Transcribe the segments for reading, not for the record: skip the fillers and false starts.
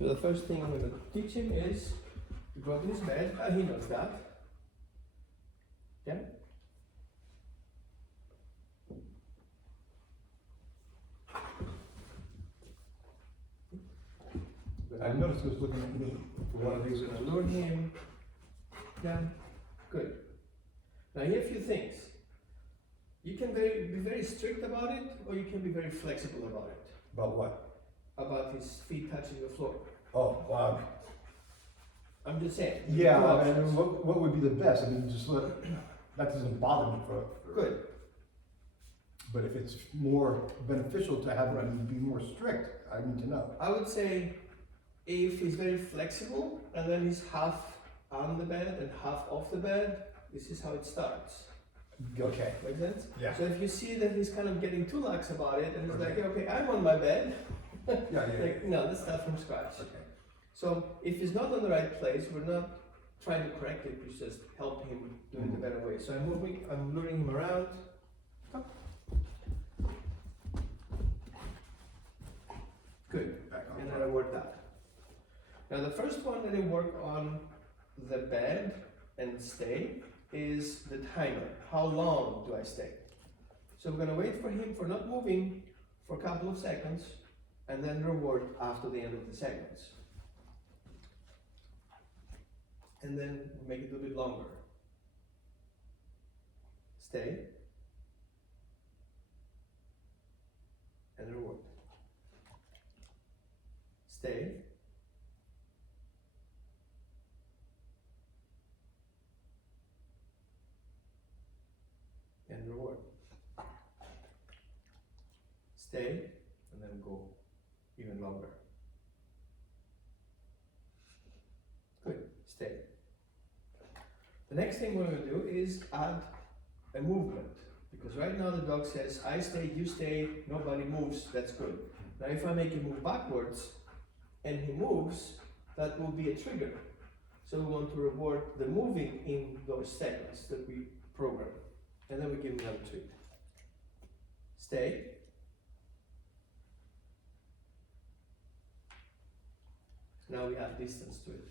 So the first thing I'm going to teach him is to go up in his bed. He knows that. Yeah? I noticed he was looking at me for one He's reason. going to lure him. Yeah, good. Now here are a few things. You can be very strict about it, or you can be very flexible about it. About what? About his feet touching the floor. Oh, wow. I'm just saying. Yeah, two I options. mean, what would be the best? I mean, just let, that doesn't bother me for. Good. But if it's more beneficial to have him be more strict, I need to know. I would say if he's very flexible and then he's half on the bed and half off the bed, this is how it starts. Okay. Make sense? Yeah. So if you see that he's kind of getting too lax about it and he's Okay. like, okay, I'm on my bed. Yeah. Like, no, let's start from scratch. Okay. So if he's not on the right place, we're not trying to correct it, we just help him do it the better way. So I'm luring him around. Come. Good. Back on And then track. I work that. Now the first one that I work on the bed and stay is the timer. How long do I stay? So I'm gonna wait for him for not moving for a couple of seconds and then reward after the end of the seconds. And then make it a little bit longer. Stay. And reward. Stay. And reward. Stay, and then go even longer. Good, stay. The next thing we're going to do is add a movement. Because right now the dog says, I stay, you stay, nobody moves, that's good. Now if I make him move backwards, and he moves, that will be a trigger. So we want to reward the moving in those seconds that we program. And then we give him another treat. Stay. Now we add distance to it.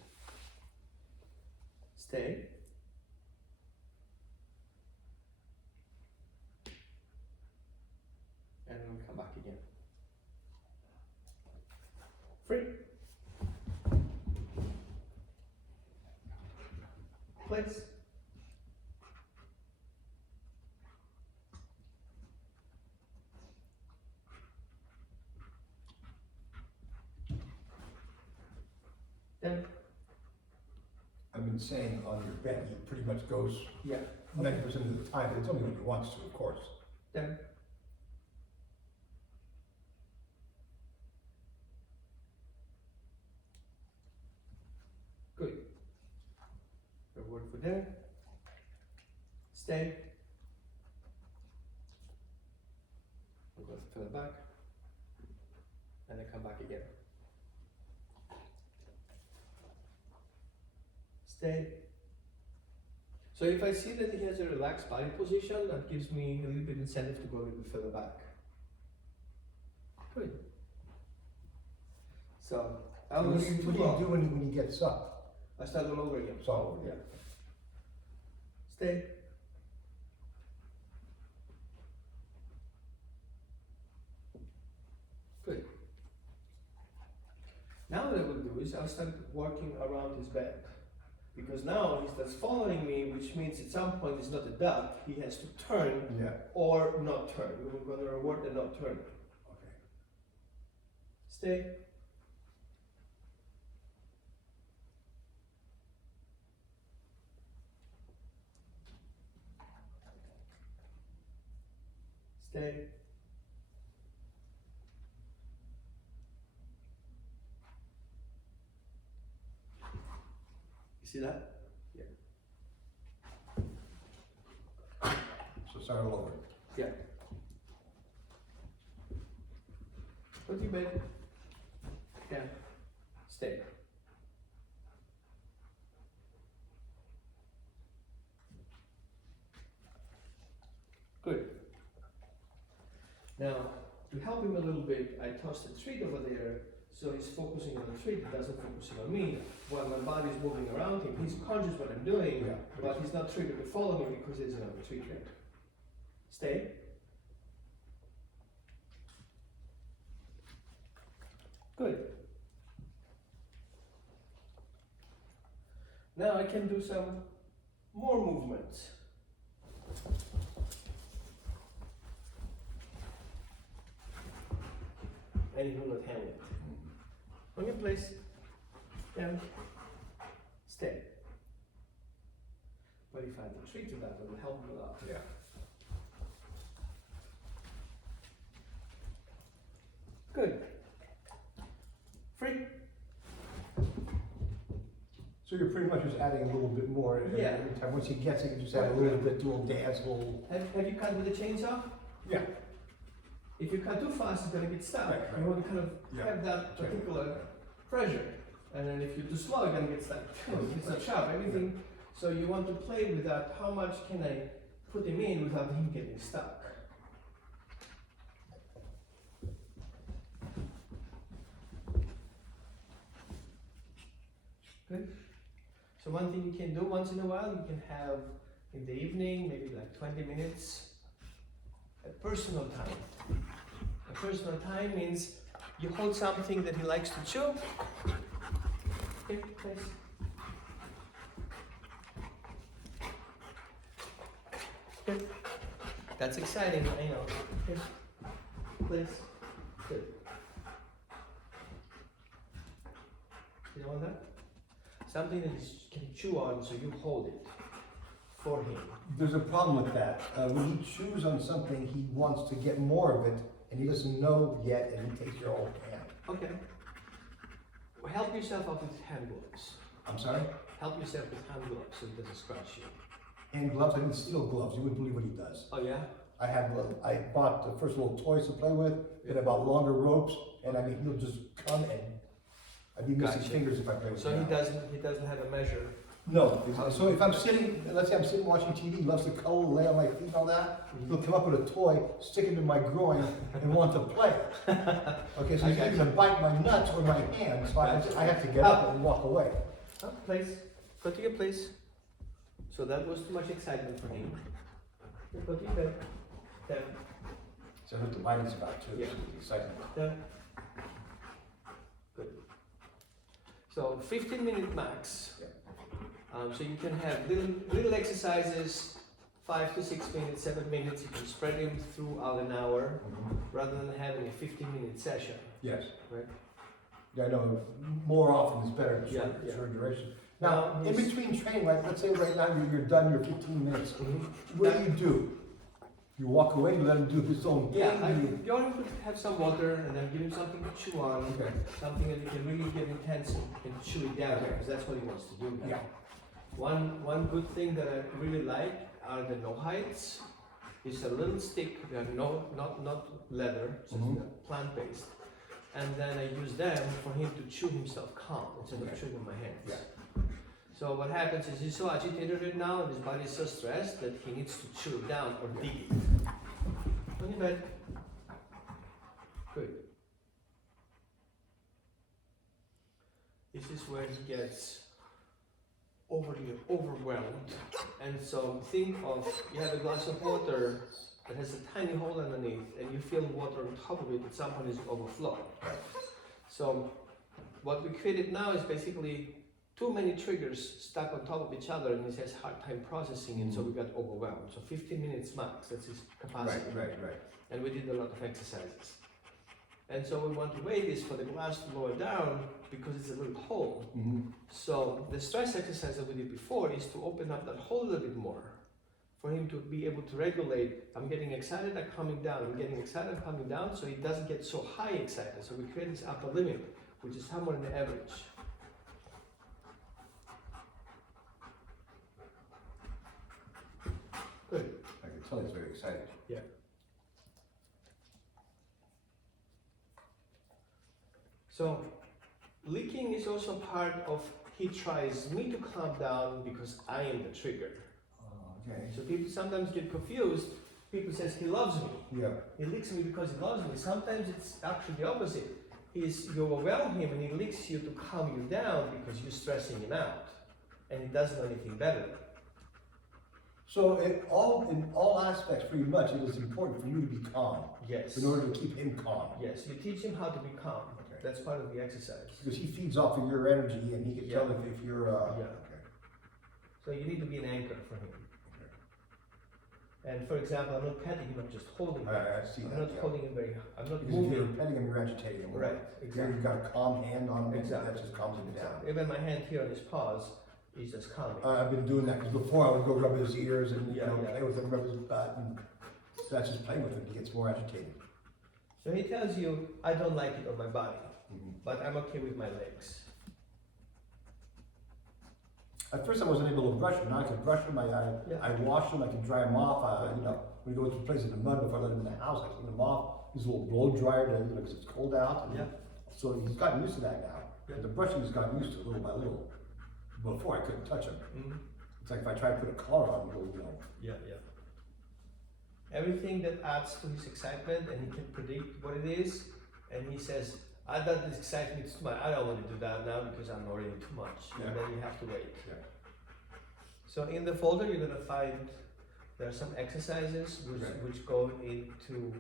Stay. And then we come back again. Free. Place. Then, I've been saying on your bed, he pretty much goes yeah. 90% of the time. It's only when he wants to, of course. Then. Good. Reward for dinner. Stay. We'll go further back. And then come back again. Stay. So if I see that he has a relaxed body position, that gives me a little bit incentive to go a little bit further back. Good. So I What was do you do when he gets up? I start all over again. So, Yeah. Stay. Good. Now what I will do is I'll start working around his bed. Because now he starts following me, which means at some point it's not a duck, he has to turn yeah. or not turn. We're going to reward the not turn. Okay. Stay. Stay. You see that? Yeah. So start all over. Yeah. Go to your bed. Yeah. Stay. Good. Now, to help him a little bit, I tossed a treat over there So he's focusing on the treat, he doesn't focus on me. While my body is moving around him, he's conscious what I'm doing, Yeah. but he's not triggered to follow me because there's another treat there. Stay. Good. Now I can do some more movements. And he will not handle it. On your place, down, stay. But if I have to treat to that, it will help me a lot. Yeah. Good. Free. So you're pretty much just adding a little bit more every Yeah. time. Once he gets it, you just add a little bit, do a little dance, a little. Have you cut with a chainsaw? Yeah. If you cut too fast, it's gonna get stuck. Right, right. You want to kind of Yeah. have that particular pressure. And then if you're too slow, you're gonna get stuck. It's not sharp, everything. So you want to play with that. How much can I put him in without him getting stuck? Good. So one thing you can do once in a while, you can have in the evening, maybe like 20 minutes, a personal time. A personal time means you hold something that he likes to chew. Here, please. Good. That's exciting, I know. Here, please. Good. You know that? Something that he can chew on, so you hold it for him. There's a problem with that. When he chews on something, he wants to get more of it, and he doesn't know yet, and he takes your whole hand. Okay. Well, help yourself out with hand gloves. I'm sorry? Help yourself with hand gloves so it doesn't scratch you. And gloves, I didn't steal gloves. You wouldn't believe what he does. Oh yeah? I bought the first little toys to play with, and I bought longer ropes, and I mean, he'll just come and I'd be missing Gotcha. fingers if I play with So him. he doesn't have a measure. No, so if I'm sitting, let's say I'm sitting watching TV, he loves to cuddle, lay on my feet and all that, he'll come up with a toy, stick it in my groin, and want to play it. Okay, so he's Okay. either gonna bite my nuts or my hand, so I have to get up and walk away. Oh, place. Go to your place. So that was too much excitement for him. You go to your bed. Then, So that's what the biting's about too, Yeah. excitement. then. Good. So 15-minute max. Yeah. So you can have little exercises, 5 to 6 minutes, 7 minutes. You can spread them throughout an hour rather than having a 15-minute session. Yes. Right. Yeah, I know, more often is better, Yeah, short, yeah. short duration. Now, in Yes. between training, like, let's say right now you're done your 15 minutes, Mm-hmm. what do? You walk away, you let him do his own thing? Yeah, you- you're going to have some water and then give him something to chew on. Okay. Something that you can really get intense and chew it down because that's what he wants to do. Yeah. One good thing that I really like are the no heights. It's a little stick, they are not leather, so Mhm. it's plant based. And then I use them for him to chew himself calm instead of Okay. chewing on my hands. Yeah. So what happens is he's so agitated right now and his body is so stressed that he needs to chew it down or dig it. On your bed. Good. This is where he gets overly overwhelmed. And so think of, you have a glass of water that has a tiny hole underneath and you feel water on top of it, at some point it's overflowing. So what we created now is basically too many triggers stuck on top of each other and he has hard time processing it, so we got overwhelmed. So 15 minutes max, that's his capacity. Right. And we did a lot of exercises. And so we want to wait is for the glass to lower down because it's a little hole. Mm-hmm. So the stress exercise that we did before is to open up that hole a little bit more for him to be able to regulate. I'm getting excited, I'm coming down. I'm getting excited, I'm coming down, so he doesn't get so high excited. So we create this upper limit, which is somewhere in the average. Good. I can tell he's very excited. Yeah. So licking is also part of he tries me to calm down because I am the trigger. Okay. So people sometimes get confused. People says he loves me. Yeah. He licks me because he loves me. Sometimes it's actually the opposite. you overwhelm him and he licks you to calm you down because you're stressing him out, and he doesn't know anything better. So in all aspects, pretty much, it is important for you to be calm. Yes. In order to keep him calm. Yes, you teach him how to be calm. Okay. That's part of the exercise. Because he feeds off of your energy and he can tell if you're, Yeah. Okay. So you need to be an anchor for him. And for example, I'm not petting him, I'm just holding him. I see I'm that, not yeah. holding him very, I'm not Because if you're moving. petting him, you're agitating him. Right, Here exactly. you've got a calm hand on him, Exactly. that just calms him down. Even my hand here on his paws is just calming. I've been doing that, because before I would go rub his ears and, Yeah, yeah. play with him, rub his butt, and that's just playing with him, he gets more agitated. So he tells you, I don't like it on my body, Mhm. but I'm okay with my legs. At first I wasn't able to brush him, now I can brush him, Yeah. I wash him, I can dry him off, when we go to places in the mud, before I let him in the house, I clean him off, use a little blow dryer to, because it's cold out. and Yeah. So he's gotten used to that now. Yeah. The brushing he's gotten used to little by little. Before I couldn't touch him. Mhm. It's like if I try to put a collar on him, he'll, Yeah, yeah. Everything that adds to his excitement and he can predict what it is, and he says, this excites me too much, I don't want to do that now because I'm already too much, Yeah. and then you have to wait. Yeah. So in the folder you're gonna find there are some exercises which go into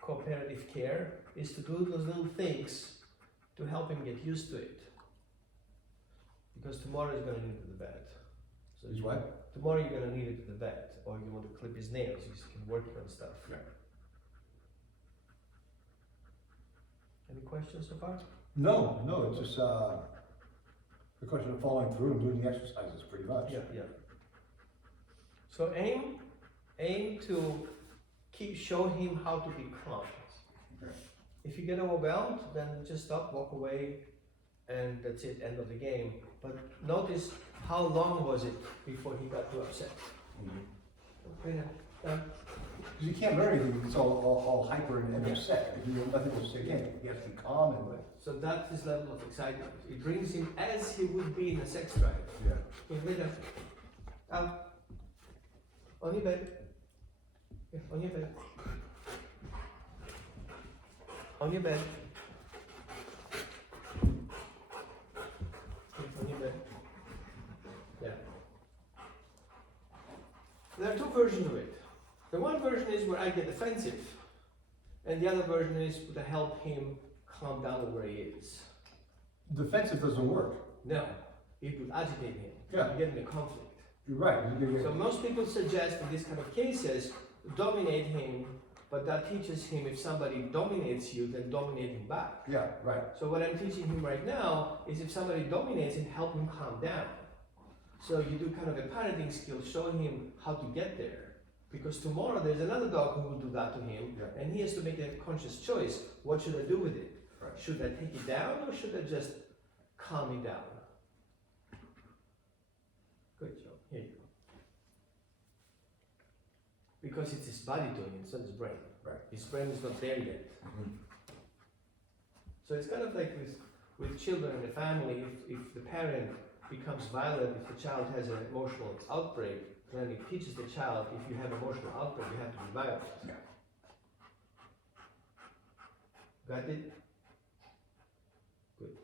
cooperative care, is to do those little things to help him get used to it. Because tomorrow he's gonna need it to the vet. So He's what? tomorrow you're gonna need it to the vet, or you want to clip his nails, he's working on stuff. Yeah. Any questions so far? No, it's just, the question of following through and doing the exercises, pretty much. Yeah. So aim to show him how to be calm. Okay. If you get overwhelmed, then just stop, walk away, and that's it, end of the game. But notice how long was it before he got too upset. Okay, now, Because you can't learn anything, it's all hyper and upset. Nothing will sink in. He has to be calm and. so that's his level of excitement. It brings him as he would be in a sex drive. Yeah. Okay, later. Out. On your bed. Yeah, on your bed. On your bed. Okay, on your bed. Yeah. There are two versions of it. The one version is where I get defensive, and the other version is to help him calm down where he is. Defensive doesn't work. No, it would agitate him. Yeah. You get in a conflict. You're right. So most people suggest in these kind of cases, dominate him, but that teaches him if somebody dominates you, then dominate him back. Yeah, right. So what I'm teaching him right now is if somebody dominates him, help him calm down. So you do kind of a parenting skill, showing him how to get there. Because tomorrow there's another dog who will do that to him, Yeah. and he has to make a conscious choice. What should I do with it? Right. Should I take it down or should I just calm it down? Good job. Here you go. Because it's his body doing it, it's not his brain. Right. His brain is not there yet. So it's kind of like with children in a family, if the parent becomes violent, if the child has an emotional outbreak, then it teaches the child, if you have emotional outbreak, you have to be violent. Yeah. Got it? Good.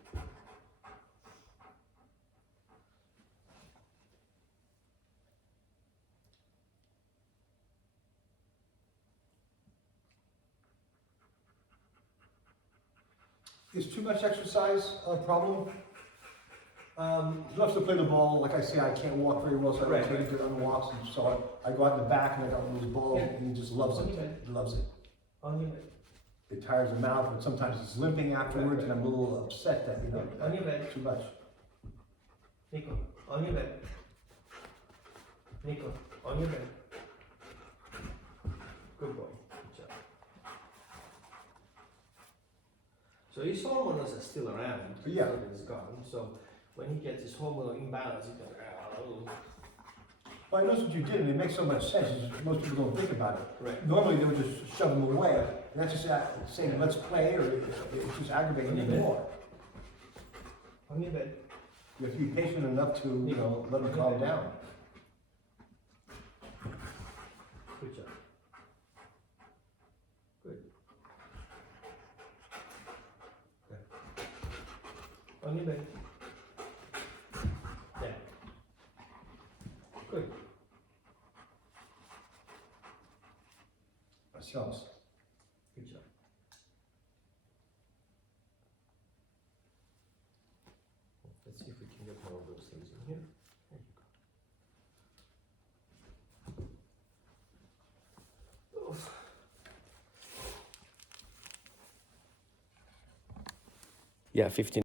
Is too much exercise a problem? He loves to play the ball. Like I say, I can't walk very well, so I Right, take him on walks. And so I go out in the back and I got one of those balls, Yeah. and he just loves it. Okay. He loves it. On your bed. It tires him out, but sometimes he's limping afterwards, and I'm a little upset that, On your bed. too much. Niko, on your bed. Niko, on your bed. Good boy. Good job. So his hormones are still around. Yeah. It's gone. So when he gets his hormonal imbalance, he goes, "Oh." Well, I noticed what you did, and it makes so much sense. It's just most people don't think about it. Right. Normally, they would just shove them away. And that's just saying, let's play, or it's just aggravating them more. On your bed. You have to be patient enough to, let them calm down. Good job. Good. On your belly. Yeah. Good. That shows. Good job. Let's see if we can get more of those things in here. There you go. Oof. Yeah, 15.